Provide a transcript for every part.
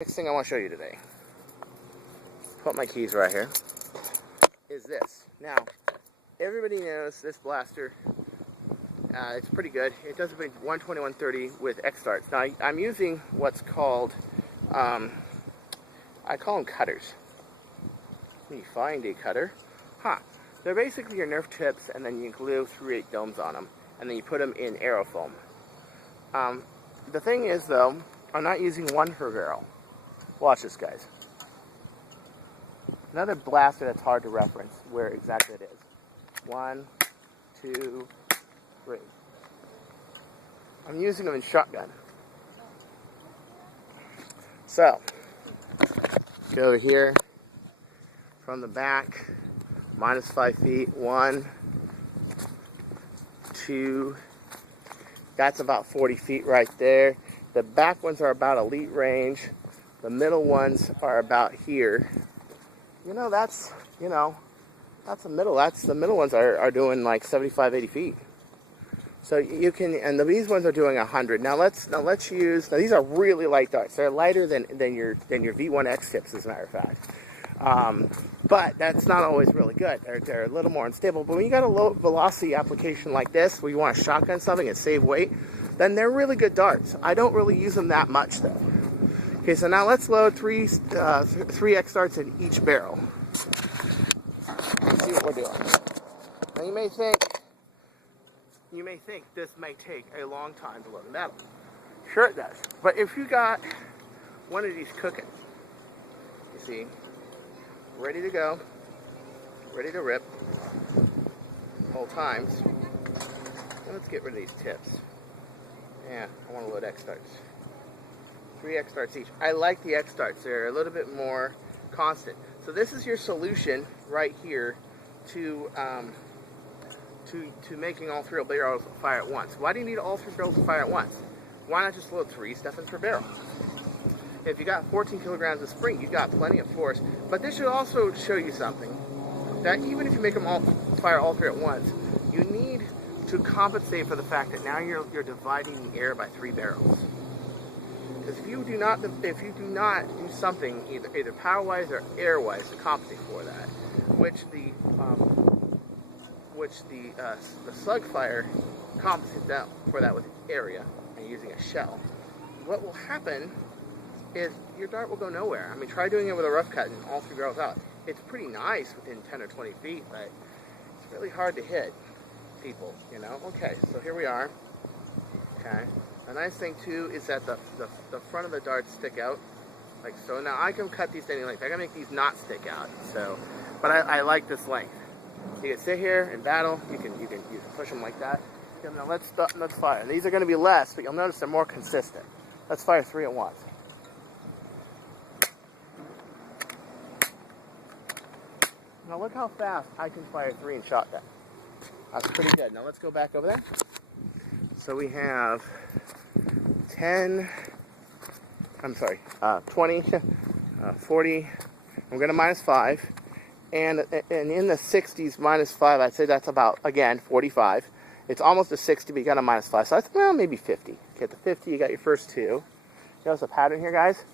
Next thing I want to show you today, put my keys right here, is this. Now, everybody knows this blaster, it's pretty good. It does between 120 130 with X starts. Now, I'm using what's called, I call them cutters. When you find a cutter, they're basically your Nerf tips, and then you glue 3/8 domes on them, and then you put them in aerofoam. The thing is, though, I'm not using one per barrel. Watch this, guys. Another blaster that's hard to reference where exactly it is. 1, 2, 3. I'm using them in shotgun. So, go over here from the back, -5 feet. 1, 2. That's about 40 feet right there. The back ones are about elite range. The middle ones are about here. That's the middle. The middle ones are doing like 75, 80 feet. So you can, and these ones are doing 100. Now let's use, these are really light darts. They're lighter than your V1X tips, as a matter of fact. But that's not always really good. They're a little more unstable. But when you got a low velocity application like this, where you want to shotgun something and save weight, then they're really good darts. I don't really use them that much though. Okay, so now let's load three X darts in each barrel. Let's see what we're doing. Now you may think this may take a long time to load metal. Sure it does. But if you got one of these cooking, you see, ready to go, ready to rip, whole times. Now let's get rid of these tips. Yeah, I want to load X darts. 3 X darts each. I like the X darts. They're a little bit more constant. So this is your solution right here to making all 3 barrels fire at once. Why do you need all 3 barrels to fire at once? Why not just load 3 stefans per barrel? If you got 14 kilograms of spring, you got plenty of force. But this should also show you something, that even if you make them all fire all 3 at once, you need to compensate for the fact that now you're dividing the air by 3 barrels. Because if you do not do something either power-wise or air-wise to compensate for that, which the slug fire compensates for that with area and using a shell, what will happen is your dart will go nowhere. I mean, try doing it with a rough cut and all 3 barrels out. It's pretty nice within 10 or 20 feet, but it's really hard to hit people, Okay, so here we are. Okay. The nice thing too is that the front of the darts stick out like so. Now I can cut these to any length. I can make these not stick out. So, but I like this length. You can sit here in battle. You can push them like that. Okay, now let's fire. These are going to be less, but you'll notice they're more consistent. Let's fire 3 at once. Now look how fast I can fire 3 in shotgun. That's pretty good. Now let's go back over there. So we have 20, 40, I'm going to -5, and in the 60s, -5, I'd say that's about, again, 45. It's almost a 60, but you got a -5, so that's, well, maybe 50. Okay, at the 50, you got your first 2. You notice the pattern here, guys?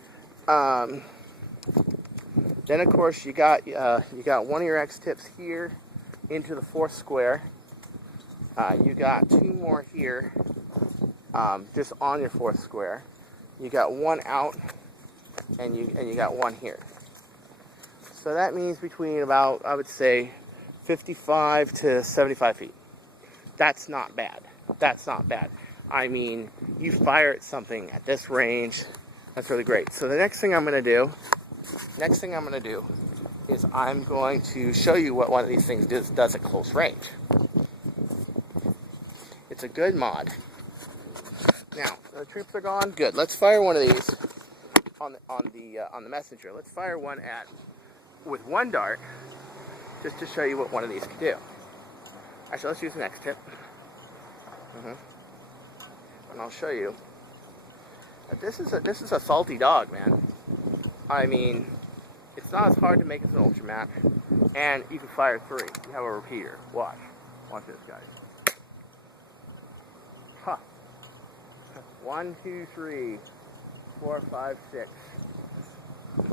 Then, of course, you got one of your X tips here into the 4th square. You got 2 more here, just on your 4th square. You got 1 out, and you got 1 here. So that means between about, I would say, 55 to 75 feet. That's not bad. That's not bad. I mean, you fire at something at this range, that's really great. So the next thing I'm going to do is I'm going to show you what one of these things does at close range. It's a good mod. Now, the troops are gone. Good. Let's fire one of these on the messenger. Let's fire one with 1 dart, just to show you what one of these can do. Actually, let's use the next tip. And I'll show you that this is a salty dog, man. I mean, it's not as hard to make as an ultramat, and you can fire 3. You have a repeater. Watch this, guys. 1, 2, 3, 4, 5, 6.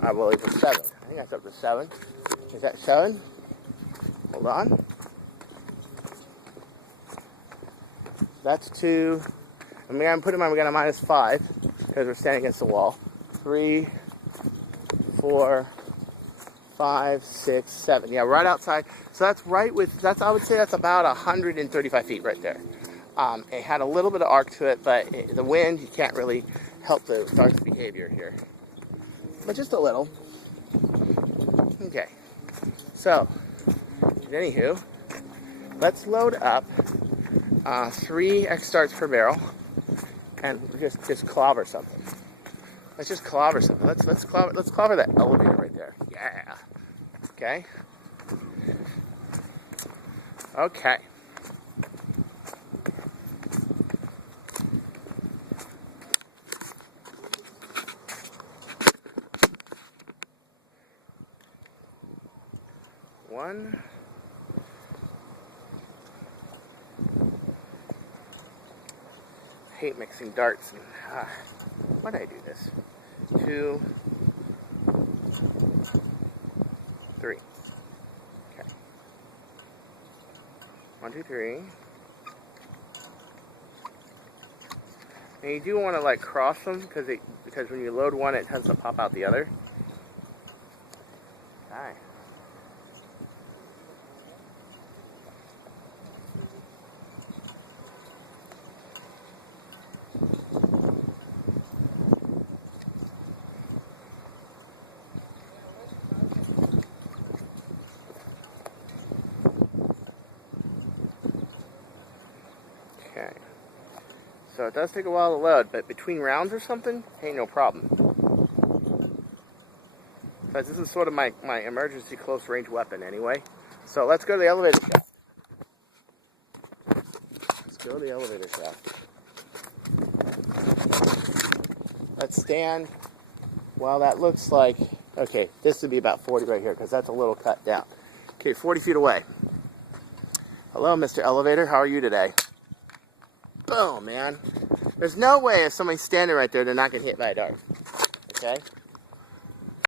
I believe it's 7. I think that's up to 7. Is that 7? Hold on. That's 2. And we got to put we got a -5 because we're standing against the wall. 3, 4, 5, 6, 7. Yeah, right outside. So that's right with, I would say that's about 135 feet right there. It had a little bit of arc to it, but the wind, you can't really help the dart's behavior here. But just a little. Okay. So, anywho, let's load up 3 X darts per barrel and just clobber something. Let's just clobber something. Let's clobber that elevator right there. Yeah. Okay. Okay. One. I hate mixing darts. And, why did I do this? 2, 3. Okay. 1, 2, 3. And you do want to like cross them because when you load one, it tends to pop out the other. Okay. Okay. So it does take a while to load, but between rounds or something, ain't no problem. Because this is sort of my emergency close range weapon anyway. So let's go to the elevator shaft. Let's go to the elevator shaft. Let's stand. Well, that looks like, okay, this would be about 40 right here because that's a little cut down. Okay, 40 feet away. Hello, Mr. Elevator. How are you today? Boom, man. There's no way if somebody's standing right there, they're not going to hit by a dart. Okay?